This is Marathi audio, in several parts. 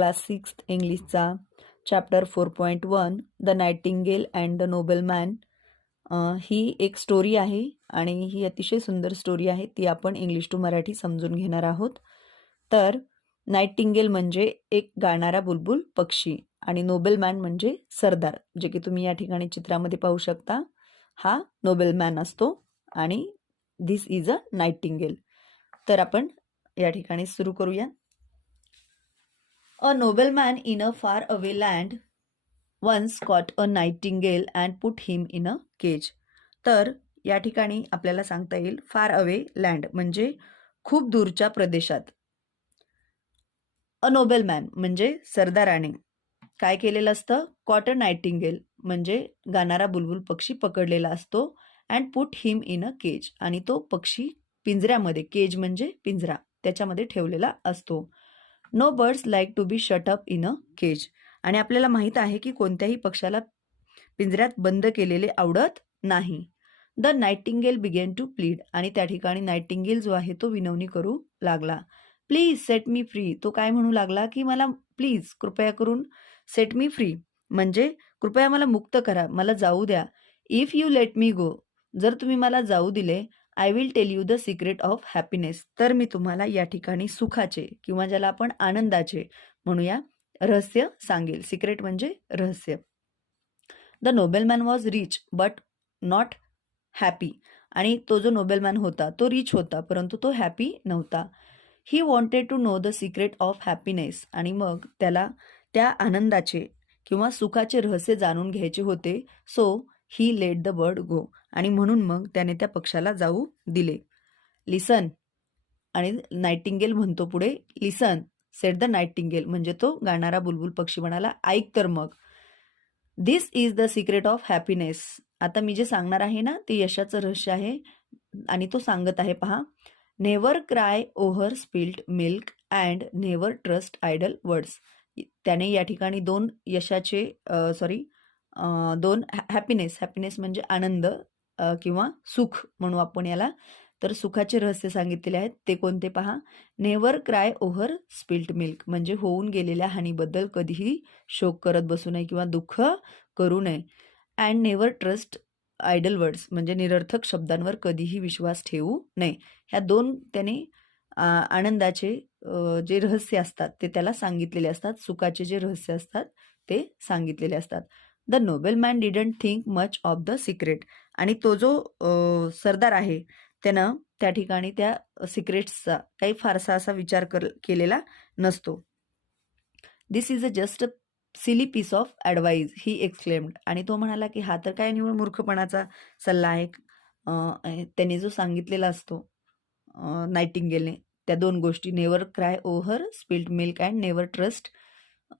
क्लास 6 इंग्लिशचा chapter 4.1 the nightingale and the nobleman. ही एक स्टोरी आहे आणि ही अतिशय सुंदर स्टोरी आहे. ती आपण इंग्लिश टू मराठी समजून घेणार आहोत. तर नायटिंगेल म्हणजे एक गाणारा बुलबुल पक्षी आणि नोबेलमॅन म्हणजे सरदार, जे की तुम्ही या ठिकाणी चित्रामध्ये पाहू शकता. हा नोबेलमॅन असतो आणि धिस इज अ नायटिंगेल. तर आपण या ठिकाणी सुरू करूया. अ नोबेलमॅन in a far away land once caught a nightingale and put him in a cage. तर या ठिकाणी आपल्याला सांगता येईल फार अवे लँड म्हणजे खूप दूरच्या प्रदेशात. अ नोबेलमॅन म्हणजे सरदाराने काय केलेलं असतं, कॉट अ नाइटिंगेल म्हणजे गाणारा बुलबुल पक्षी पकडलेला असतो. And put him in a cage आणि तो पक्षी पिंजऱ्यामध्ये, केज म्हणजे पिंजरा, त्याच्यामध्ये ठेवलेला असतो. No birds like to be shut up in a cage. आणि आपल्याला माहित आहे की कोणत्याही पक्षाला पिंजऱ्यात बंद केलेले आवडत नाही. The nightingale began to plead आणि त्या ठिकाणी नाइटिंगेल जो आहे तो विनवणी करू लागला. Please set me free. तो काय म्हणू लागला की मला प्लीज कृपया करून सेट मी फ्री म्हणजे कृपया मला मुक्त करा, मला जाऊ द्या. If you let me go, जर तुम्ही मला जाऊ दिले, I will tell you the secret of happiness, तर मी तुम्हाला या ठिकाणी सुखाचे किंवा ज्याला आपण आनंदाचे म्हणूया रहस्य सांगेल. सिक्रेट म्हणजे रहस्य. The nobleman was rich but not happy. आणि तो जो नोबेलमॅन होता तो रिच होता परंतु तो हॅपी नव्हता. He wanted to know the secret of happiness आणि मग त्याला त्या आनंदाचे किंवा सुखाचे रहस्य जाणून घ्यायचे होते. So he let the bird go आणि म्हणून मग त्याने त्या पक्षाला जाऊ दिले. लिसन आणि नाइटिंगेल म्हणतो पुढे लिसन सेट द नाइटिंगेल म्हणजे तो गाणारा बुलबुल पक्षी म्हणाला ऐक तर मग. This is the secret of happiness. आता मी जे सांगणार आहे ना ते यशाचं रहस्य आहे आणि तो सांगत आहे पहा. Never cry over spilled milk and never trust idle words. त्याने या ठिकाणी दोन यशाचे दोन हॅपीनेस, हॅपीनेस म्हणजे आनंद किंवा सुख म्हणू आपण याला. तर सुखाचे रहस्य सांगितलेले आहेत ते कोणते पहा. Never cry over spilled milk म्हणजे होऊन गेलेल्या हानीबद्दल कधीही शोक करत बसू नये किंवा दुःख करू नये. And never trust idle words म्हणजे निरर्थक शब्दांवर कधीही विश्वास ठेवू नये. ह्या दोन त्याने आनंदाचे जे रहस्य असतात ते त्याला सांगितलेले असतात. सुखाचे जे रहस्य असतात ते सांगितलेले असतात. The nobleman didn't think much of the secret. आणि तो जो सरदार आहे त्यानं त्या ठिकाणी त्या सिक्रेट्सचा काही फारसा असा विचार केलेला नसतो. This is a just a silly piece of advice he exclaimed. आणि तो म्हणाला की हा तर काय निव्वळ मूर्खपणाचा सल्ला आहे. त्याने जो सांगितलेला असतो नाइटिंगेलने त्या दोन गोष्टी, never cry over spilled milk and never trust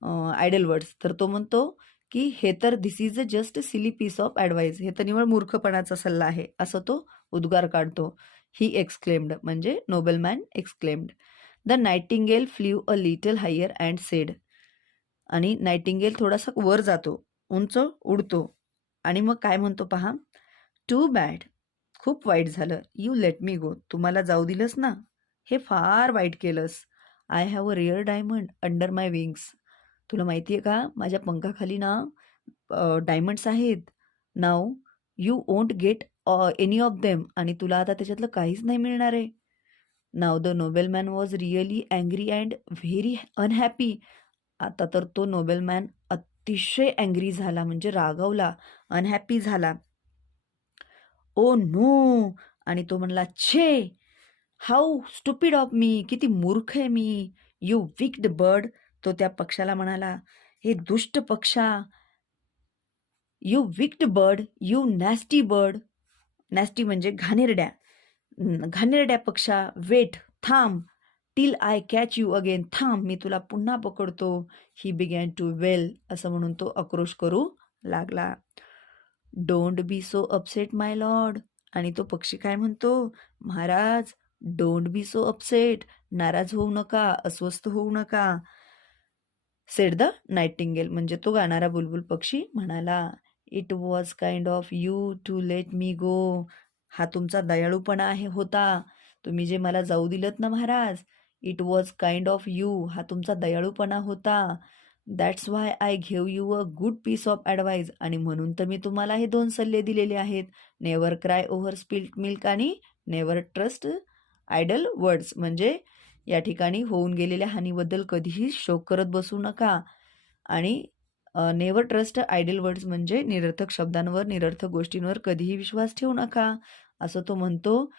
idle words, तर तो म्हणतो की हे तर this is a just a silly piece of advice, हे तर निव्वळ मूर्खपणाचा सल्ला आहे असं तो उद्गार काढतो. ही एक्सक्लेम्ड म्हणजे nobleman exclaimed. The nightingale flew a little higher and said. आणि नाइटिंगेल थोडासा वर जातो, उंच उडतो आणि मग काय म्हणतो पहा. टू बॅड, खूप वाईट झालं. यू लेट मी गो, तुम्हाला जाऊ दिलंस ना, हे फार वाईट केलंस. I have a rare diamond under my wings. तुला माहिती आहे का माझ्या पंखाखाली ना डायमंड्स आहेत. Now you won't get any of them आणि तुला आता त्याच्यातलं काहीच नाही मिळणार आहे. Now the nobleman was really angry and very unhappy. आता तर तो नोबेलमॅन अतिशय अँग्री झाला म्हणजे रागावला, अनहॅपी झाला. ओ नो, आणि तो म्हणला छे, हाऊ स्टुपिड ऑफ मी, किती मूर्ख आहे मी. यू विक्ड बर्ड, तो त्या पक्षाला म्हणाला, हे दुष्ट पक्षा. You wicked bird, you nasty bird. Nasty म्हणजे घाणेरड्या, घाणेरड्या पक्षा. वेट, थांब. Till I catch you again, थांब मी तुला पुन्हा पकडतो. ही बिगॅन टू वेल, असं म्हणून तो आक्रोश करू लागला. Don't be so upset my Lord. आणि तो पक्षी काय म्हणतो, Maharaj don't be so upset, नाराज होऊ नका, अस्वस्थ होऊ नका. सेड द नाइटिंगेल म्हणजे तो गाणारा बुलबुल पक्षी म्हणाला. It was kind of you to let me go. हा तुमचा दयाळूपणा आहे होता, तुम्ही जे मला जाऊ दिलत ना महाराज. It was kind of you, हा तुमचा दयाळूपणा होता. That's why I gave you a good piece of advice, आणि म्हणून तर मी तुम्हाला हे 2 सल्ले दिलेले आहेत. Never cry over spilt milk आणि नेव्हर ट्रस्ट आयडल वर्ड्स. म्हणजे या ठिकाणी होऊन गेलेल्या हानीबद्दल कधीही शोक करत बसू नका. आणि नेव्हर ट्रस्ट आयडल वर्ड्स म्हणजे निरर्थक शब्दांवर, निरर्थक गोष्टींवर कधीही विश्वास ठेवू नका, असं तो म्हणतो.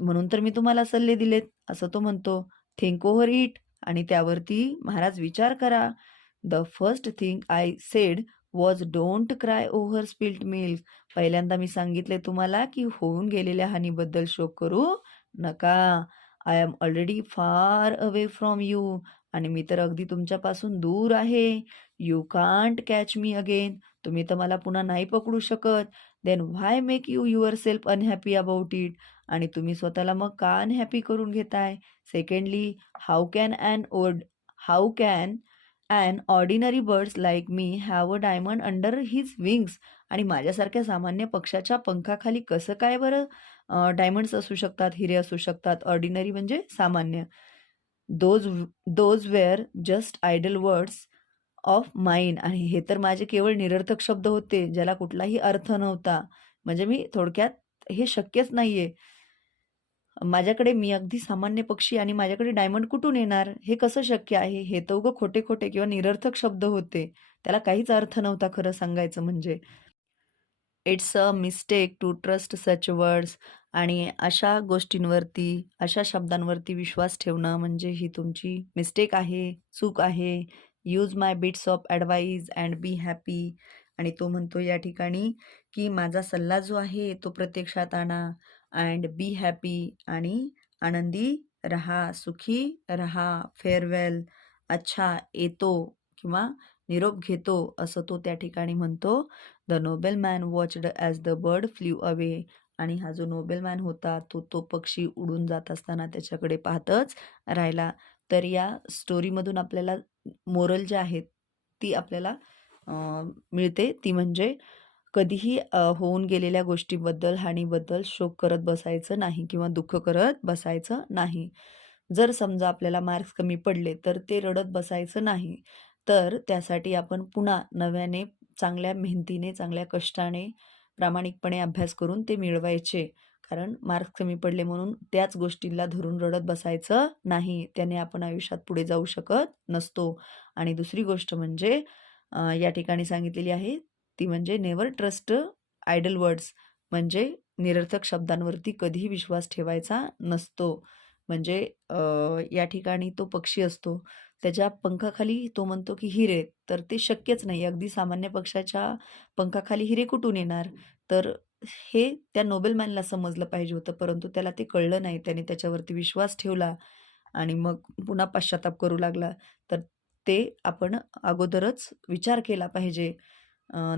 म्हणून तर मी तुम्हाला सल्ले दिलेत, असं तो म्हणतो. थिंक ओव्हर इट, आणि त्यावरती महाराज विचार करा. The first thing I said was don't cry over spilt milk. पहिल्यांदा मी सांगितले तुम्हाला की होऊन गेलेल्या हानीबद्दल शोक करू नका. I am already far away from you, आणि मी तर अगदी तुमच्यापासून दूर आहे. You can't catch me again, तुम्ही तर मला पुन्हा नाही पकडू शकत. Then why make you yourself unhappy about it, आणि तुम्ही स्वतःला मग का अनहॅपी करून घेताय. Secondly, how can an ordinary birds like me have a diamond under his wings, आणि माझ्यासारख्या सामान्य पक्षाच्या पंखाखाली कसं काय बरं डायमंड्स असू शकतात, हिरे असू शकतात. ऑर्डिनरी म्हणजे सामान्य. Those those were just idle words of mine, आणि हे तर माझे केवळ निरर्थक शब्द होते, ज्याला कुठलाही अर्थ नव्हता. म्हणजे मी थोडक्यात हे शक्यच नाहीये. माझ्याकडे मी अगदी सामान्य पक्षी आणि माझ्याकडे डायमंड कुठून येणार? हे कसं शक्य आहे? हे तर उगं खोटे-खोटे किंवा निरर्थक शब्द होते. त्याला काहीच अर्थ नव्हता खरं सांगायचं म्हणजे. It's a mistake to trust such words, आणि अशा गोष्टींवरती, अशा शब्दांवरती विश्वास ठेवणं म्हणजे ही तुमची मिस्टेक आहे, चूक आहे. Use my bits of advice and be happy, आणि तो म्हणतो या ठिकाणी की माझा सल्ला जो आहे तो प्रत्यक्षात आणा. अँड बी हॅपी, आणि आनंदी रहा, सुखी रहा. फेअरवेल, अच्छा, येतो किंवा निरोप घेतो, असं तो त्या ठिकाणी म्हणतो. The nobleman watched as the bird flew away, आणि हा जो नोबेलमॅन होता तो पक्षी उडून जात असताना त्याच्याकडे पाहतच राहिला. तर या स्टोरीमधून आपल्याला मोरल जी आहे ती आपल्याला अ, मिळते. ती म्हणजे कधीही होऊन गेलेल्या गोष्टीबद्दल, हानीबद्दल शोक करत बसायचं नाही किंवा दुःख करत बसायचं नाही. जर समजा आपल्याला मार्क्स कमी पडले तर ते रडत बसायचं नाही. तर त्यासाठी आपण पुन्हा नव्याने चांगल्या मेहनतीने, चांगल्या कष्टाने, प्रामाणिकपणे अभ्यास करून ते मिळवायचे. कारण मार्क्स कमी पडले म्हणून त्याच गोष्टीला धरून रडत बसायचं नाही. त्याने आपण आयुष्यात पुढे जाऊ शकत नसतो. आणि दुसरी गोष्ट म्हणजे या ठिकाणी सांगितलेली आहे ती म्हणजे नेव्हर ट्रस्ट आयडल वर्ड्स, म्हणजे निरर्थक शब्दांवरती कधीही विश्वास ठेवायचा नसतो. म्हणजे या ठिकाणी तो पक्षी असतो, त्याच्या पंखाखाली तो म्हणतो की हिरे, तर ते शक्यच नाही. अगदी सामान्य पक्षाच्या पंखाखाली हिरे कुठून येणार? तर हे त्या नोबेलमॅनला समजलं पाहिजे होतं, परंतु त्याला ते कळलं नाही. त्याने त्याच्यावरती विश्वास ठेवला आणि मग पुन्हा पश्चाताप करू लागला. तर ते आपण अगोदरच विचार केला पाहिजे.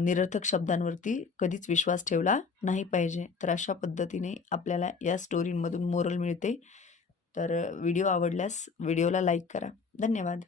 निरर्थक शब्दांवरती कधीच विश्वास ठेवला नाही पाहिजे. तर अशा पद्धतीने आपल्याला या स्टोरीमधून मोरल मिळते. तर व्हिडिओ आवडल्यास व्हिडिओला लाईक करा. धन्यवाद.